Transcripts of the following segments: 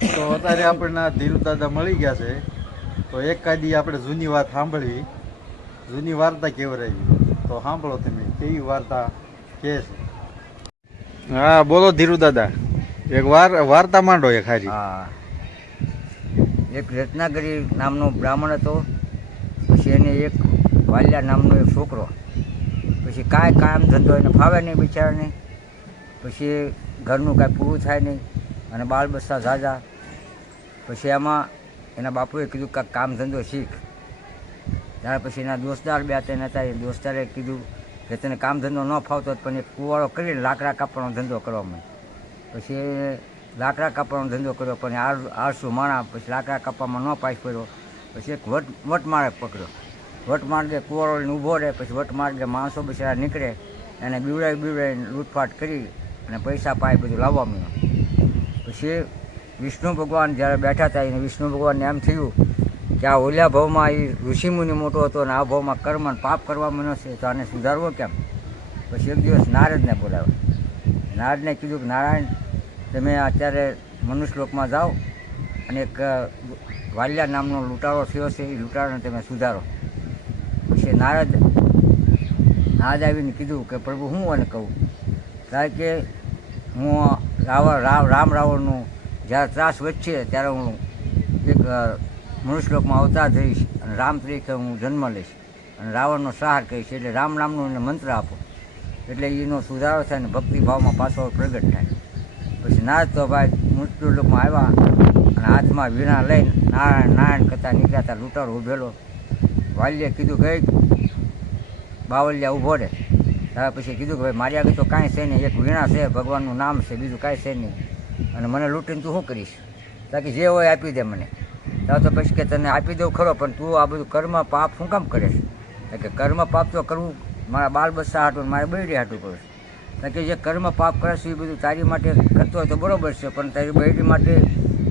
તો અત્યારે આપણને ધીરુ દાદા મળી ગયા છે, તો એકાદી આપણે જૂની વાત સાંભળવી, જૂની વાર્તા કેવરાવી. તો સાંભળો તમે કેવી વાર્તા કે છે. હા બોલો ધીરુ દાદા, એક વાર્તા માંડો એક હારી. હા, એક રત્નાગરી નામનો બ્રાહ્મણ હતો. પછી એને એક વાલિયા નામનો એક છોકરો. પછી કાંઈ કામ ધંધો એને ફાવે નહીં બિચારાને. પછી ઘરનું કાંઈ પૂરું થાય નહીં અને બાળ બચ્ચા ઝાઝા. પછી એમાં એના બાપુએ કીધું કાંઈક કામ ધંધો શીખ. ત્યાર પછી એના દોસ્તાર બે ત્રણ હતા, એ દોસ્તારે કીધું કે તને કામ ધંધો ન ફાવતો પણ એક કુવાડો કરીને લાકડા કાપવાનો ધંધો કરવા માંડ. પછી લાકડા કાપવાનો ધંધો કર્યો, પણ આળસુ માણા. પછી લાકડા કાપવામાં ન પાસ પડ્યો. પછી એક વટમાળે પકડ્યો. વટમાર્ગે કુવાડો લઈને ઊભો રહે. પછી વટમાર્ગે માણસો બિચારા નીકળે, એને બીવડાવીને લૂંટફાટ કરી અને પૈસા પાય બધું લાવવા માંડ્યો. પછી વિષ્ણુ ભગવાન જ્યારે બેઠા હતા, એને વિષ્ણુ ભગવાનને એમ થયું કે આ ઓલા ભાવમાં એ ઋષિમુનિ મોટો હતો અને આ ભાવમાં કર્મ અને પાપ કરવા માંડ્યો છે, તો આને સુધારવો કેમ? પછી એક દિવસ નારદને બોલાવ્યા. નારદને કીધું કે નારાયણ, તમે અત્યારે મનુષ્યલોકમાં જાઓ અને એક વાલિયા નામનો લૂંટારો થયો છે, એ લૂંટારાને તમે સુધારો. પછી નારદ આવીને કીધું કે પ્રભુ હું અને કહું, કારણ કે હું રામ રાવણનું જ્યારે ત્રાસ વધશે ત્યારે હું એક મનુષ્યલોકમાં અવતાર ધરીશ અને રામ તરીકે હું જન્મ લઈશ અને રાવણનો સંહાર કરીશ. એટલે રામ નામનો એને મંત્ર આપો, એટલે એનો સુધારો થાય ને ભક્તિભાવમાં પાછો પ્રગટ થાય. પછી નારદ તો ભાઈ મૃત્યુલોકમાં આવ્યા અને હાથમાં વીણા લઈને નારાયણ નારાયણ કરતા નીકળ્યા હતા. લૂંટારો ઊભેલો. વાલીએ કીધું કે બાવલિયા ઊભો રહે. ત્યાર પછી કીધું કે ભાઈ મારી આગળ તો કાંઈ છે નહીં, એક વીણા છે, ભગવાનનું નામ છે, બીજું કાંઈ છે નહીં, અને મને લૂંટીને તું શું કરીશ? તાકી જે હોય આપી દે મને. ત્યાં તો પછી કે તને આપી દઉં ખરો, પણ તું આ બધું કર્મ પાપ શું કામ કરે છે? કે કર્મ પાપ તો કરવું મારા બાળ બચ્ચા હાટું મારે બૈરી હાટું કરું છું. કારણ કે જે કર્મ પાપ કરે છે એ બધું તારી માટે કરતો હોય તો બરાબર છે, પણ તારી બૈરી માટે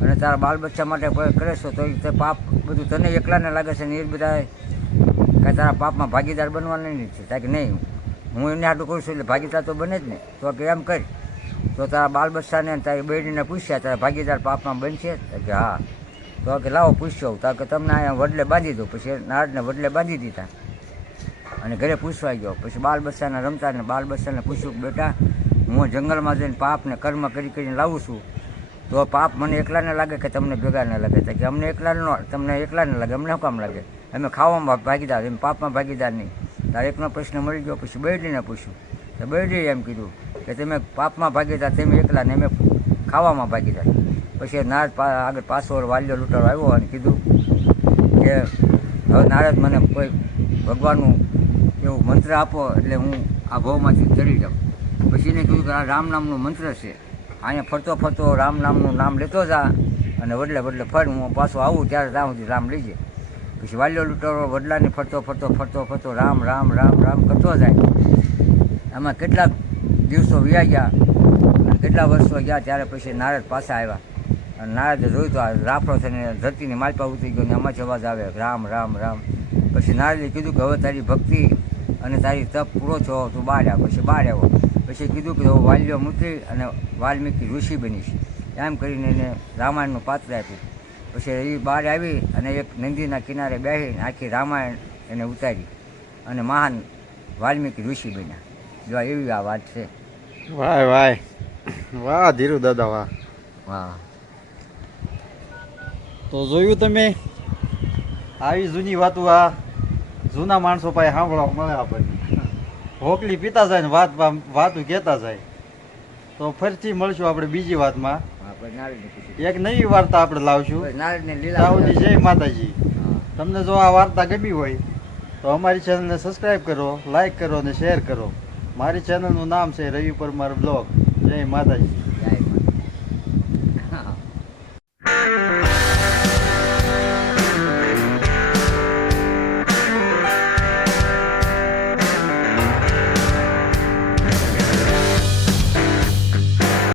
અને તારા બાળ બચ્ચા માટે કરે છો તો એ પાપ બધું તને એકલાને લાગે છે ને એ બધા કાંઈ તારા પાપમાં ભાગીદાર બનવાના નહીં છે. કારણ કે નહીં, હું એને હાટું કરું છું એટલે ભાગીદાર તો બને જ ને. તો કે એમ કરી, તો તારા બાળ બચ્ચાને તારી બૈરીને પૂછ્યા તારા ભાગીદાર પાપમાં બનશે? કે હા. તો કે લાવો પૂછ્યો. તો કે તમને અહીંયા વડલે બાંધી દો. પછી નારદને વડલે બાંધી દીધા અને ઘરે પૂછવા ગયો. પછી બાળ બચ્ચાને રમતા ને બાળ બચ્ચાને પૂછ્યું કે બેટા, હું જંગલમાં જઈને પાપ ને કર્મ કરીને લાવું છું, તો પાપ મને એકલાને લાગે કે તમને ભેગા ન લાગે? કે અમને તમને એકલાને લાગે, અમને શું કામ લાગે? અમે ખાવામાં ભાગીદાર, એમ પાપમાં ભાગીદાર નહીં. તારે એકનો પ્રશ્ન મળી ગયો. પછી બૈરીને પૂછ્યું તો બૈરીએ એમ કીધું કે તમે પાપમાં ભાગીદાર, તમે એકલા ને અમે ખાવામાં ભાગીદાર. પછી નારદ આગળ પાછો વાલિયો લૂંટારો આવ્યો અને કીધું કે હવે નારદ મને કોઈ ભગવાનનું એવું મંત્ર આપો એટલે હું આ ભાવમાંથી ચડી જાઉં. પછી એને કીધું કે આ રામ નામનું મંત્ર છે, અહીંયા ફરતો ફરતો રામ નામનું નામ લેતો જા અને વડલે ફર, હું પાછો આવું ત્યારે ત્યાં સુધી રામ લઈ જાય. પછી વાલિયો લૂંટારો વડલાને ફરતો રામ રામ રામ રામ કરતો જાય. આમાં કેટલાક દિવસો વ્યા ગયા અને કેટલા વર્ષો ગયા. ત્યારે પછી નારદ પાછા આવ્યા અને નારદે જોયું તો આ રાફડો થઈને ધરતીની માલપા ઉતરી ગયો ને એમાં જ અવાજ આવે રામ રામ રામ. પછી નારદે કીધું કે હવે તારી ભક્તિ અને તારી તપ પૂરો છો, તું બહાર આવ. પછી બહાર આવ્યો. પછી કીધું કે હું વાલિયો મૂકી અને વાલ્મીકી ઋષિ બનીશ. એમ કરીને એને રામાયણનું પાત્ર આપ્યું. પછી એ બહાર આવી અને એક નદીના કિનારે બેસીને આખી રામાયણ એને ઉતારી અને મહાન વાલ્મીકી ઋષિ બન્યા. જો એવી આ વાત છે. વાહ વાહ વાહ ધીરુ દાદા વાહ વાહ. તો જોયું તમે, આવી જૂની વાતો આ જૂના માણસો પાસે સાંભળવા મળે આપણને. હોકલી પીતા જાય ને વાતું કહેતા જાય. તો ફરીથી મળશું આપણે બીજી વાતમાં. એક નવી વાર્તા આપણે લાવશું. જય માતાજી. તમને જો આ વાર્તા ગમી હોય તો અમારી ચેનલને સબસ્ક્રાઈબ કરો, લાઈક કરો અને શેર કરો. મારી ચેનલનું નામ છે રવિ પરમાર બ્લોગ. જય માતાજી.